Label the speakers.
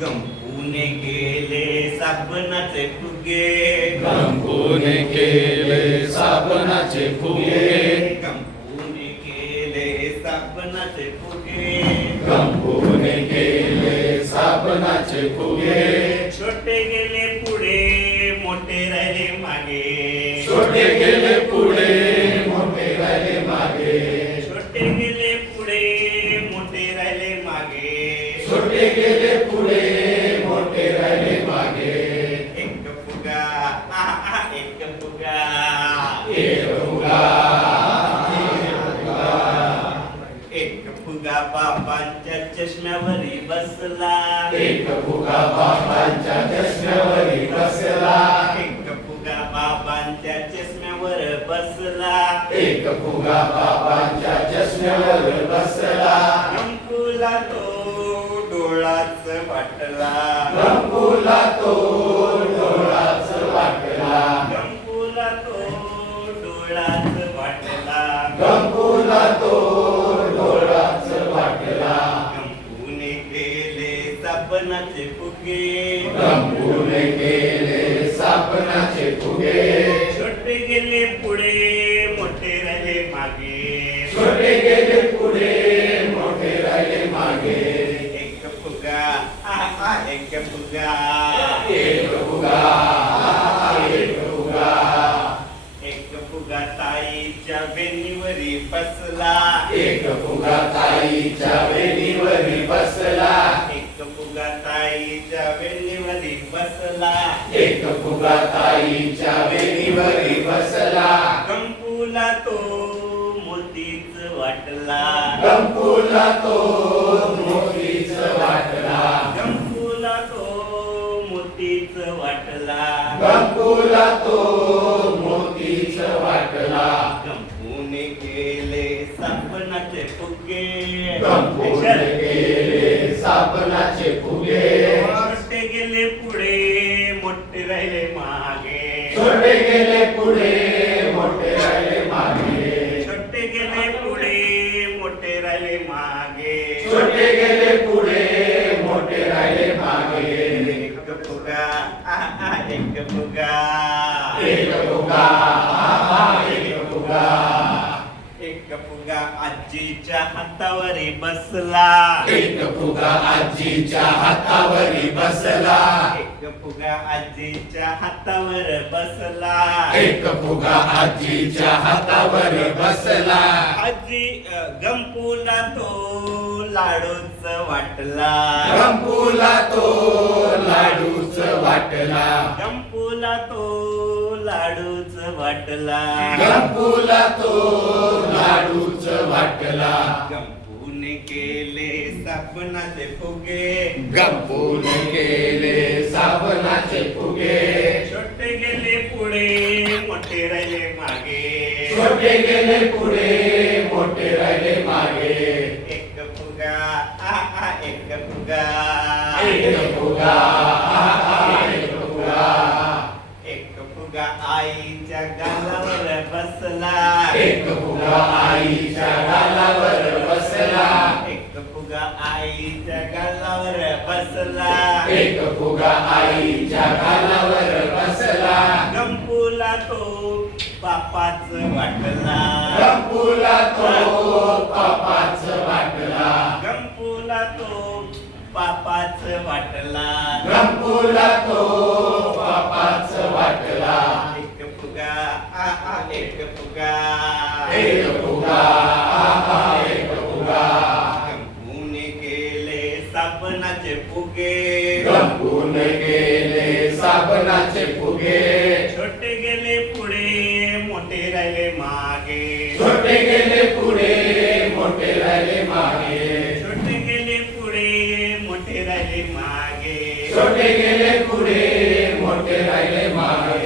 Speaker 1: गंपूने गेले साबणाचे फुगे.
Speaker 2: गंपूने केले साबणाचे फुगे.
Speaker 1: गंपूने केले साबणाचे फुगे.
Speaker 2: गंपूने केले साबणाचे फुगे.
Speaker 1: छोटे गेले पुढे मोठे राहिले मागे.
Speaker 2: छोटे गेले पुढे मोठे राहिले मागे.
Speaker 1: छोटे गेले पुढे मोठे राहिले मागे.
Speaker 2: छोटे गेले पुढे मोठे राहिले मागे
Speaker 1: एक फुगा आ, आ, एक फुगा
Speaker 2: एक फुगा
Speaker 1: एक फुगा बाबांच्या चष्म्यावरी बसला
Speaker 2: एक फुगा बाबांच्या चष्म्यावरी बसला
Speaker 1: एक फुगा बाबांच्या चष्म्यावर बसला
Speaker 2: एक फुगा बाबांच्या चष्म्यावर बसला
Speaker 1: अंकुला तो डोळाच वाटला.
Speaker 2: रंगुला तो डोळाच वाटला.
Speaker 1: अंकुला तो डोळाच वाटला.
Speaker 2: गंगूला तो डोळाच वाटला.
Speaker 1: गंपूने केले साबणाचे फुगे. आ, एक फुगा
Speaker 2: एक फुगा एक फुगा
Speaker 1: एक फुगा ताईच्या वेणीवरी बसला
Speaker 2: एक फुगा ताईच्या वेणीवरी बसला
Speaker 1: एक फुगा ताईच्या वेणीवरी बसला
Speaker 2: एक फुगा ताईच्या वेणीवरी बसला
Speaker 1: कंपूला तो मोतीच वाटला.
Speaker 2: गंगूला तो मोतीच वाटला. गंगूला तो मोतीच वाटला.
Speaker 1: कंपूने केले साबणाचे फुगे.
Speaker 2: गंगूने केले साबणाचे फुगे.
Speaker 1: छोटे गेले पुढे मोठे राहिले मागे.
Speaker 2: छोटे गेले पुढे.
Speaker 1: आ, एक फुगा
Speaker 2: एक फुगा एक फुगा
Speaker 1: एक फुगा आजीच्या हातावरी बसला.
Speaker 2: एक फुगा आजीच्या हातावरी बसला.
Speaker 1: एक फुगा आजीच्या हातावर बसला.
Speaker 2: एक फुगा आजीच्या हातावर बसला.
Speaker 1: आजी गंपूला तो लाडूच वाटला.
Speaker 2: गंपूला तो लाडूच वाटला.
Speaker 1: गंपूला तो लाडूच वाटला.
Speaker 2: गंपूला तो लाडूच वाटला.
Speaker 1: गंपूने केले साबणाचे फुगे.
Speaker 2: गंपूने केले साबणाचे फुगे.
Speaker 1: छोटे गेले पुढे मोठे राहिले मागे.
Speaker 2: छोटे गेले पुढे मोठे राहिले मागे.
Speaker 1: एक फुगा आ आ एक फुगा
Speaker 2: एक फुगा एक फुगा
Speaker 1: एक फुगा आईच्या गालावर बसला
Speaker 2: आईच्या गालावर बसला
Speaker 1: एक फुगा आईच्या गालावर बसला
Speaker 2: एक फुगा आईच्या गालावर बसला
Speaker 1: गंपूला तो बापाच वाटला
Speaker 2: गंपूला तो
Speaker 1: तो पापाच वाटला. एक फुगा आ आ एक फुगा.
Speaker 2: एक फुगा एक फुगा.
Speaker 1: केले साबणाचे फुगे.
Speaker 2: गंपूने गेले साबणाचे फुगे.
Speaker 1: छोटे गेले पुढे मोठे राहिले मागे.
Speaker 2: छोटे गेले मोठे राहिले मागे.
Speaker 1: छोटे गेले पुढे मोठे राहिले मागे.